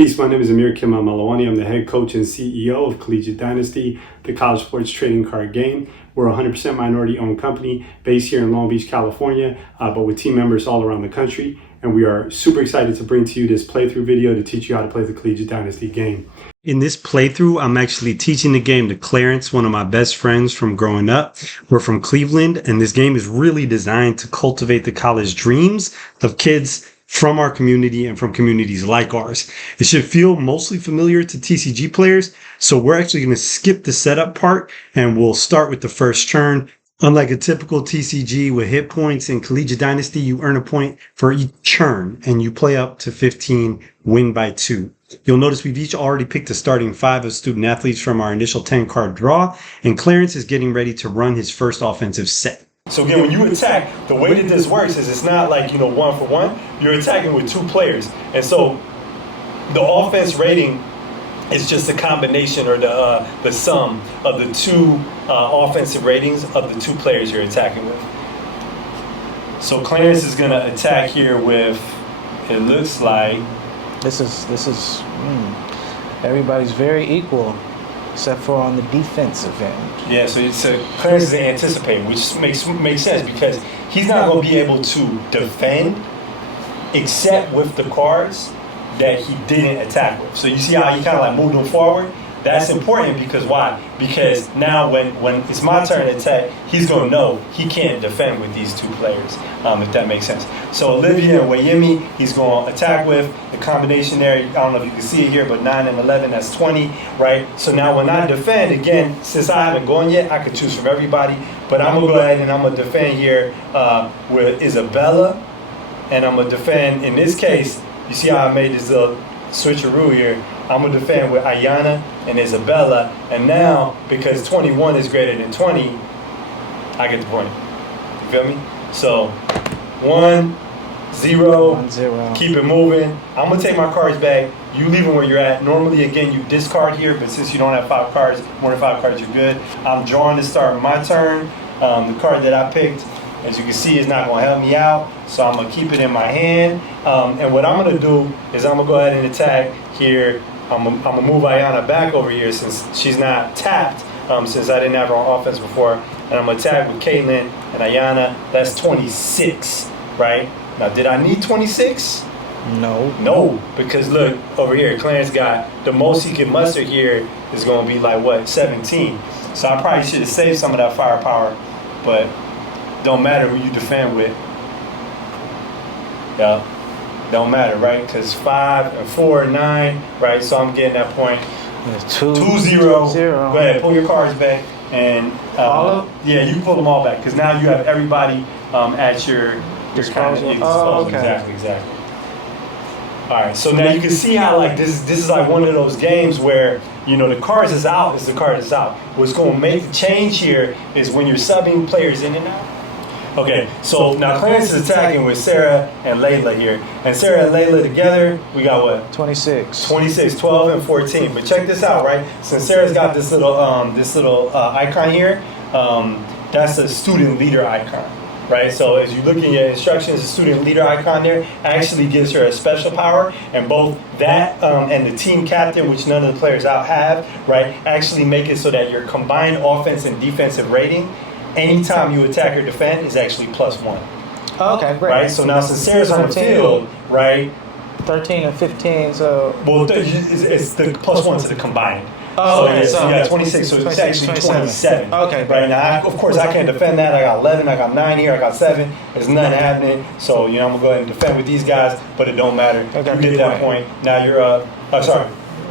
Peace, my name is Amir Kemal Malawani. I'm the head coach and CEO of Collegiate Dynasty, the college sports trading card game. We're a 100% minority-owned company based here in Long Beach, California, but with team members all around the country. And we are super excited to bring to you this playthrough video to teach you how to play the Collegiate Dynasty game. In this playthrough, I'm actually teaching the game to Clarence, one of my best friends from growing up. We're from Cleveland, and this game is really designed to cultivate the college dreams of kids from our community and from communities like ours. It should feel mostly familiar to TCG players, so we're actually going to skip the setup part and we'll start with the first turn. Unlike a typical TCG with hit points, in Collegiate Dynasty, you earn a point for each turn and you play up to 15, win by 2. You'll notice we've each already picked a starting 5 of student athletes from our initial 10 card draw, and Clarence is getting ready to run his first offensive set. So again, when you attack, the way that this works is it's not like, 1 for 1. You're attacking with 2 players. And so the offense rating is just a combination or the sum of the 2 offensive ratings of the 2 players you're attacking with. So Clarence is going to attack here with, it looks like, This is everybody's very equal, except for on the defensive end. yeah, so Clarence is anticipating, which makes sense because he's not going to be able to defend except with the cards that he didn't attack with. So you see how he kind of like moved them forward? That's important because why? Because now when it's my turn to attack, he's going to know he can't defend with these 2 players, if that makes sense. So Olivia and Wayemi, he's going to attack with the combination there. I don't know if you can see it here, but 9 and 11, that's 20, right? So now when I defend, again, since I haven't gone yet, I could choose from everybody, but I'm going to go ahead and I'm going to defend here with Isabella, and I'm going to defend, in this case, you see how I made this little switcheroo here. I'm going to defend with Ayana and Isabella. And now, because 21 is greater than 20, I get the point. You feel me? So, 1, 0, 1, 0. Keep it moving. I'm going to take my cards back. You leave them where you're at. Normally, again, you discard here, but since you don't have 5 cards, more than 5 cards, you're good. I'm drawing to start my turn. The card that I picked, as you can see, is not going to help me out, so I'm going to keep it in my hand. And what I'm going to do is I'm going to go ahead and attack here. I'm going to move Ayana back over here since she's not tapped, since I didn't have her on offense before. And I'm going to attack with Caitlin and Ayana. That's 26, right? Now, did I need 26? No. No, because look, over here, Clarence got the most he can muster here is going to be like, what, 17. So I probably should have saved some of that firepower, but don't matter who you defend with. Yeah, don't matter, right? Because 5 and 4 and 9, right? So I'm getting that point. 2-0. Go ahead, pull your cards back, and yeah, you can pull them all back because now you have everybody at your disposal. Oh, okay. Exactly. All right, so now you can see how like this is like one of those games where the cards is out. Is the card is out. What's going to make the change here is when you're subbing players in and out. Okay, so now Clarence is attacking with Sarah and Layla here. And Sarah and Layla together, we got what? 26. 26, 12, and 14. But check this out, right? Since Sarah's got this little icon here, that's a student leader icon, right? So as you look in your instructions, the student leader icon there actually gives her a special power. And both that and the team captain, which none of the players out have, right, actually make it so that your combined offense and defensive rating anytime you attack or defend is actually +1. Oh, okay, great. Right? So now since Sarah's on the field, right? 13 and 15, so... Well, it's the +1 to the combined. Oh, so, okay. So you got 26, so it's actually 27. Okay. Right now, of course, I can't defend that. I got 11, I got 9 here, I got 7. There's nothing happening. So, I'm going to go ahead and defend with these guys, but it don't matter. Okay, you get that point. Now you're,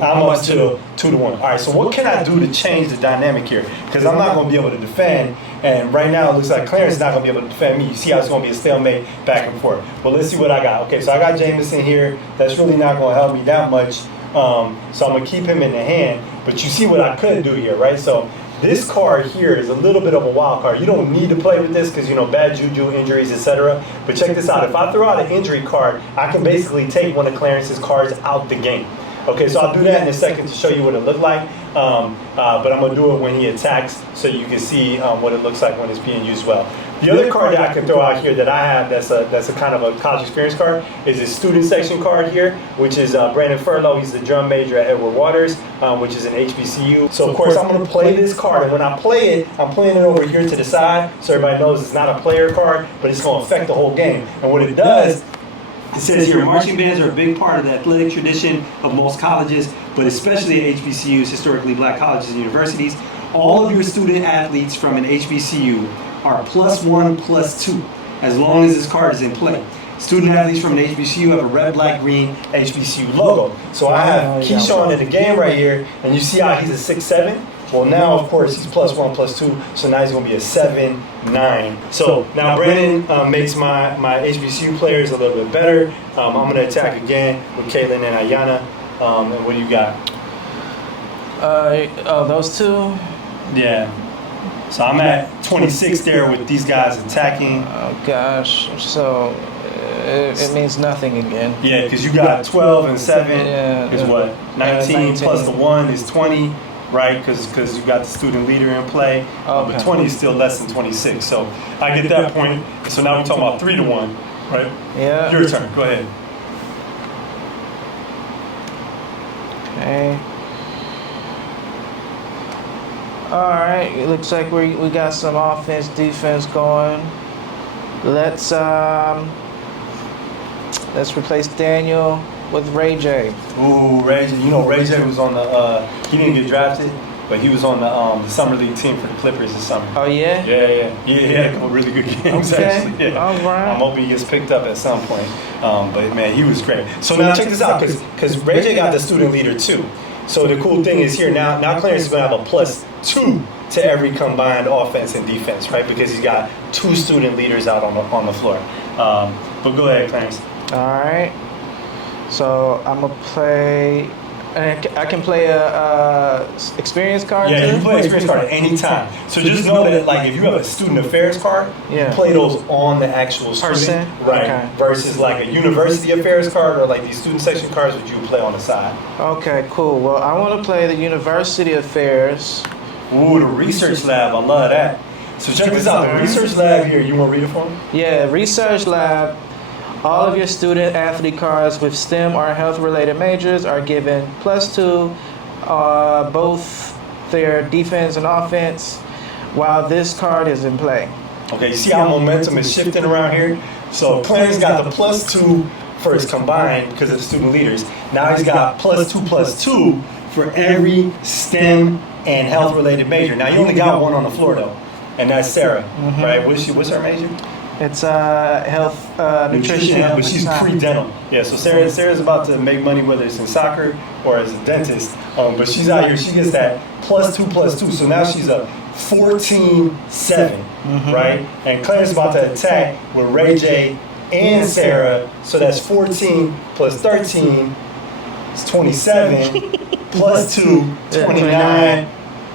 I'm up to 2-1. All right, so what can I do to change the dynamic here? Because I'm not going to be able to defend, and right now it looks like Clarence is not going to be able to defend me. You see how it's going to be a stalemate back and forth. But let's see what I got. Okay, so I got Jameson here. That's really not going to help me that much, so I'm going to keep him in the hand. But you see what I could do here, right? So this card here is a little bit of a wild card. You don't need to play with this because, bad juju, injuries, etc. But check this out. If I throw out an injury card, I can basically take one of Clarence's cards out the game. Okay, so I'll do that in a second to show you what it looked like, but I'm going to do it when he attacks so you can see what it looks like when it's being used well. The other card that I can throw out here that I have that's a kind of a college experience card is a student section card here, which is Brandon Furlow. He's the drum major at Edward Waters, which is an HBCU. So of course I'm going to play this card, and when I play it, I'm playing it over here to the side so everybody knows it's not a player card, but it's going to affect the whole game. And what it does, it says here, marching bands are a big part of the athletic tradition of most colleges, but especially at HBCUs, historically black colleges and universities. All of your student athletes from an HBCU are +1, +2, as long as this card is in play. Student athletes from an HBCU have a red, black, green HBCU logo. So I have Keyshawn in the game right here, and you see how he's a 6'7"? Well, now, of course, he's +1, +2, so now he's going to be a 7'9". So now Brandon makes my HBCU players a little bit better. I'm going to attack again with Kaylin and Ayana. And what do you got? Those two? Yeah. So I'm at 26 there with these guys attacking. Oh gosh, so it means nothing again. Yeah, because you got 12 and 7 is what? 19 plus the 1 is 20, right? Because you got the student leader in play. Okay. But 20 is still less than 26. So I get that point. So now we're talking about 3 to 1, right? Yeah. Your turn. Go ahead. Okay. All right, it looks like we got some offense, defense going. Let's replace Daniel with Ray J. Ooh, Ray J. You know, Ray J was on the. He didn't get drafted, but he was on the summer league team for the Clippers this summer. Oh yeah. Yeah. He had a couple really good games actually. Yeah. All right. I'm hoping he gets picked up at some point. But man, he was great. So now check this out, because Ray J got the student leader too. So the cool thing is here now Clarence is going to have a +2 to every combined offense and defense, right? Because he's got 2 student leaders out on the floor. But go ahead, Clarence. All right. So I'm gonna play. I can play a experience card. Yeah, too? you can play an experience card at any time. So just know that, like, if you have a student affairs card, you play those on the actual student, right? Okay. Versus like a university affairs card or like these student section cards, which you play on the side. Okay, cool. Well, I want to play the university affairs. Ooh, the research lab. I love that. So check this out. The research lab here. You want to read it for me? Yeah, research lab. All of your student athlete cards with STEM or health-related majors are given +2, both their defense and offense, while this card is in play. Okay, see how momentum is shifting around here? So Clarence got the +2 for his combined because of the student leaders. Now he's got +2 for every STEM and health-related major. Now you only got one on the floor though, and that's Sarah, right? What's her major? It's health, nutrition, but she's pre-dental. Yeah, so Sarah's about to make money whether it's in soccer or as a dentist. But she's out here. She gets that +2. So now she's a 14-7, right? And Claire's about to attack with Ray J and Sarah. So that's 14 plus 13 is 27 +2, 29.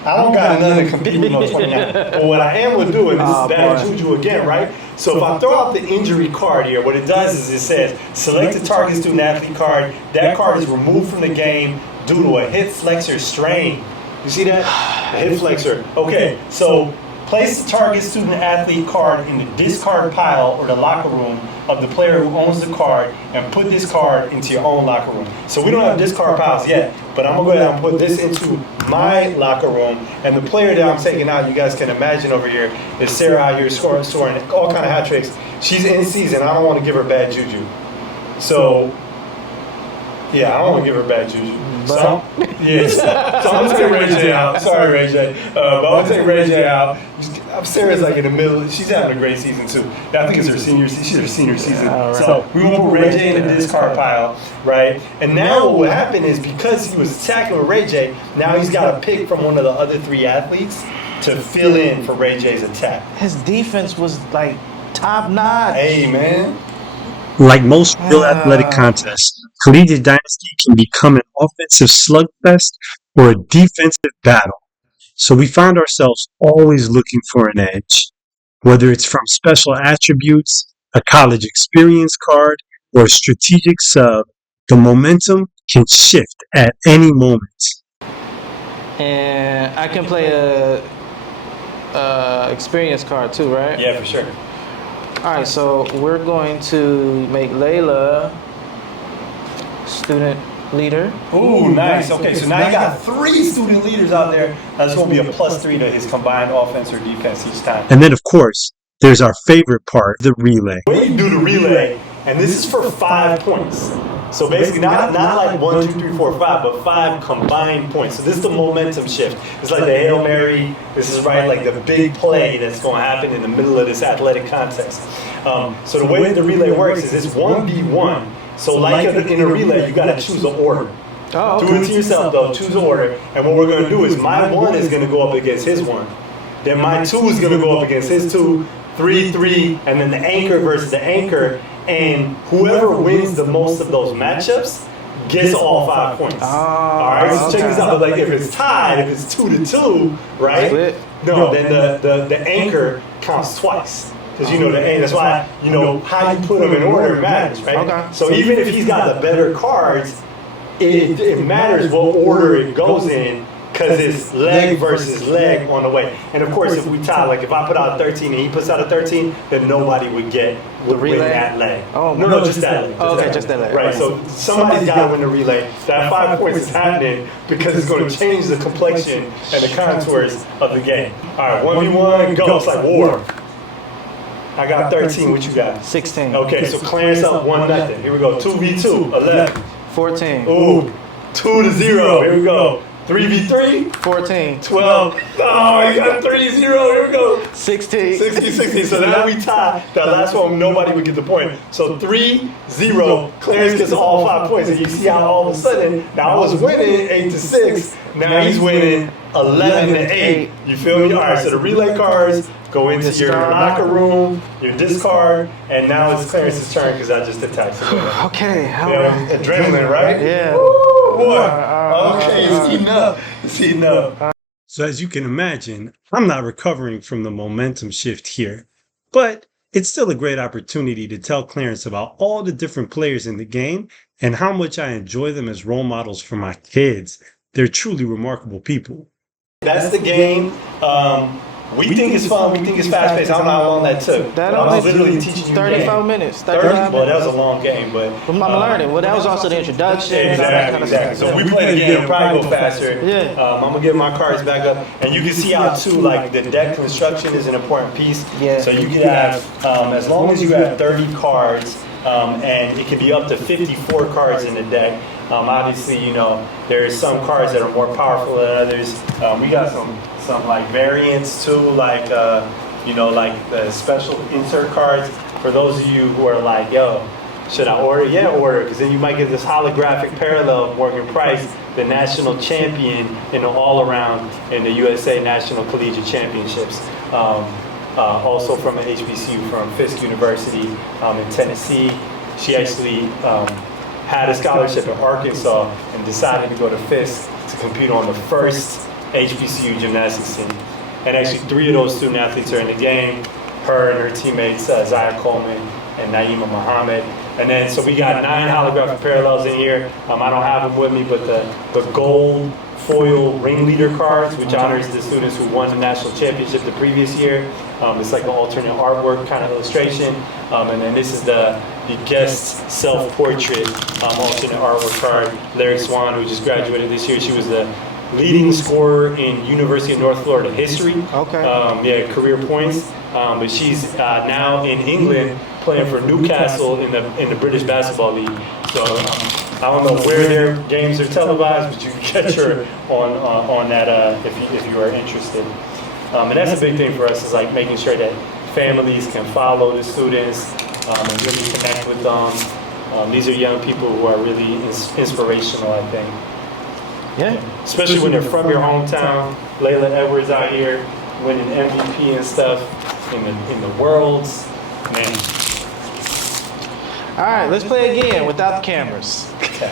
I don't got nothing to compete with no 29. But what I am going to do, and this is bad juju again, right? So if I throw out the injury card here, what it does is it says, select the target student athlete card. That card is removed from the game due to a hip flexor strain. You see that? The hip flexor. Okay, so place the target student athlete card in the discard pile or the locker room of the player who owns the card and put this card into your own locker room. So we don't have discard piles yet, but I'm gonna go ahead and put this into my locker room. And the player that I'm taking out, you guys can imagine over here, is Sarah out here scoring all kind of hat tricks. She's in season. I don't want to give her bad juju. So yeah, I don't want to give her bad juju. So I'm gonna take Ray J out. Sorry, Ray J. But I'm gonna take Ray J out. Sarah's like in the middle. She's having a great season too. I think it's her senior season. She's her senior season. Right. So we will put Ray J in the discard pile, right? And now what will happen is because he was attacking with Ray J, now he's got to pick from one of the other 3 athletes to fill in for Ray J's attack. His defense was like top notch. Hey man. Like most real athletic contests, Collegiate Dynasty can become an offensive slugfest or a defensive battle. So we find ourselves always looking for an edge. Whether it's from special attributes, a college experience card, or a strategic sub, the momentum can shift at any moment. And I can play a experience card too, right? Yeah, for sure. All right, so we're going to make Layla student leader. Ooh, nice. Okay, so now you got 3 student leaders out there. That's going to be a +3 to his combined offense or defense each time. And then, of course, there's our favorite part, the relay. When you do the relay, and this is for 5 points. So basically, not like 1, 2, 3, 4, 5, but 5 combined points. So this is the momentum shift. It's like the Hail Mary. This is right, like the big play that's going to happen in the middle of this athletic contest. So the way the relay works is it's 1v1. So like in a relay, you got to choose an order. Oh, okay. Do it to yourself though. Choose an order. And what we're going to do is my 1 is going to go up against his 1. Then my 2 is going to go up against his 2. 3, 3, and then the anchor versus the anchor. And whoever wins the most of those matchups gets all 5 points. All right, so check this out. Like if it's tied, if it's 2-2, right? No, then the anchor counts twice. Because you know that's why how you put them in order matters, right? Okay. So even if he's got the better cards, it matters what order it goes in. Because it's leg versus leg on the way. And of course, if we tie, like if I put out a 13 and he puts out a 13, then nobody would win that leg. Oh, no, just that leg. Just that leg. Right, so somebody's got to win the relay. That 5 points is happening because it's going to change the complexion and the contours of the game. All right, 1v1, go. It's like war. I got 13. What you got? 16. Okay, so Clarence up 1-0. Here we go. 2v2, 11. 14. Ooh, 2-0. Here we go. 3v3? 14. 12. Oh, you got 3-0. Here we go. 16. 60. So now we tie. That last one, nobody would get the point. So 3-0. Clarence gets all 5 points. And you see how all of a sudden, now I was winning 8-6. Now he's winning 11-8. You feel me? All right, so the relay cards go into your locker room, your discard, and now it's Clarence's turn because I just attacked him. Okay. Adrenaline, right? Yeah. Woo, boy. Okay, it's heating up. It's heating up. So as you can imagine, I'm not recovering from the momentum shift here, but it's still a great opportunity to tell Clarence about all the different players in the game and how much I enjoy them as role models for my kids. They're truly remarkable people. That's the game. We think it's fun. We think it's fast-paced. I don't know how long that took. That I was literally teaching you 34 game. minutes. 30? Well, that was a long game, but... I'm learning. Well, that was also the introduction. Exactly. So we play the game, probably go faster. Yeah. I'm going to get my cards back up. And you can see how, too, like, the deck construction is an important piece. Yeah. So you can have, as long as you have 30 cards, and it can be up to 54 cards in the deck. Obviously, there's some cards that are more powerful than others. We got some like variants too, like like the special insert cards. For those of you who are like, yo, should I order? Yeah, order, because then you might get this holographic parallel of Morgan Price, the national champion in the all-around in the USA National Collegiate Championships. Also from an HBCU from Fisk University in Tennessee. She actually had a scholarship at Arkansas and decided to go to Fisk to compete on the first HBCU gymnastics team. And actually 3 of those student athletes are in the game. Her and her teammates, Zaya Coleman and Naima Muhammad. And then, so we got 9 holographic parallels in here. I don't have them with me, but the gold foil ringleader cards, which honors the students who won the national championship the previous year. It's like an alternate artwork kind of illustration. And then this is the guest self-portrait alternate artwork card. Larry Swan, who just graduated this year, she was the leading scorer in University of North Florida history. Okay. Career points. But she's now in England playing for Newcastle in the British Basketball League. So I don't know where their games are televised, but you can catch her on that if you are interested. And that's a big thing for us, is like making sure that families can follow the students and really connect with them. These are young people who are really inspirational, I think. Yeah. Especially when they're from your hometown. Layla Edwards out here winning MVP and stuff in the worlds. Man. All right, let's play again without the cameras. Okay.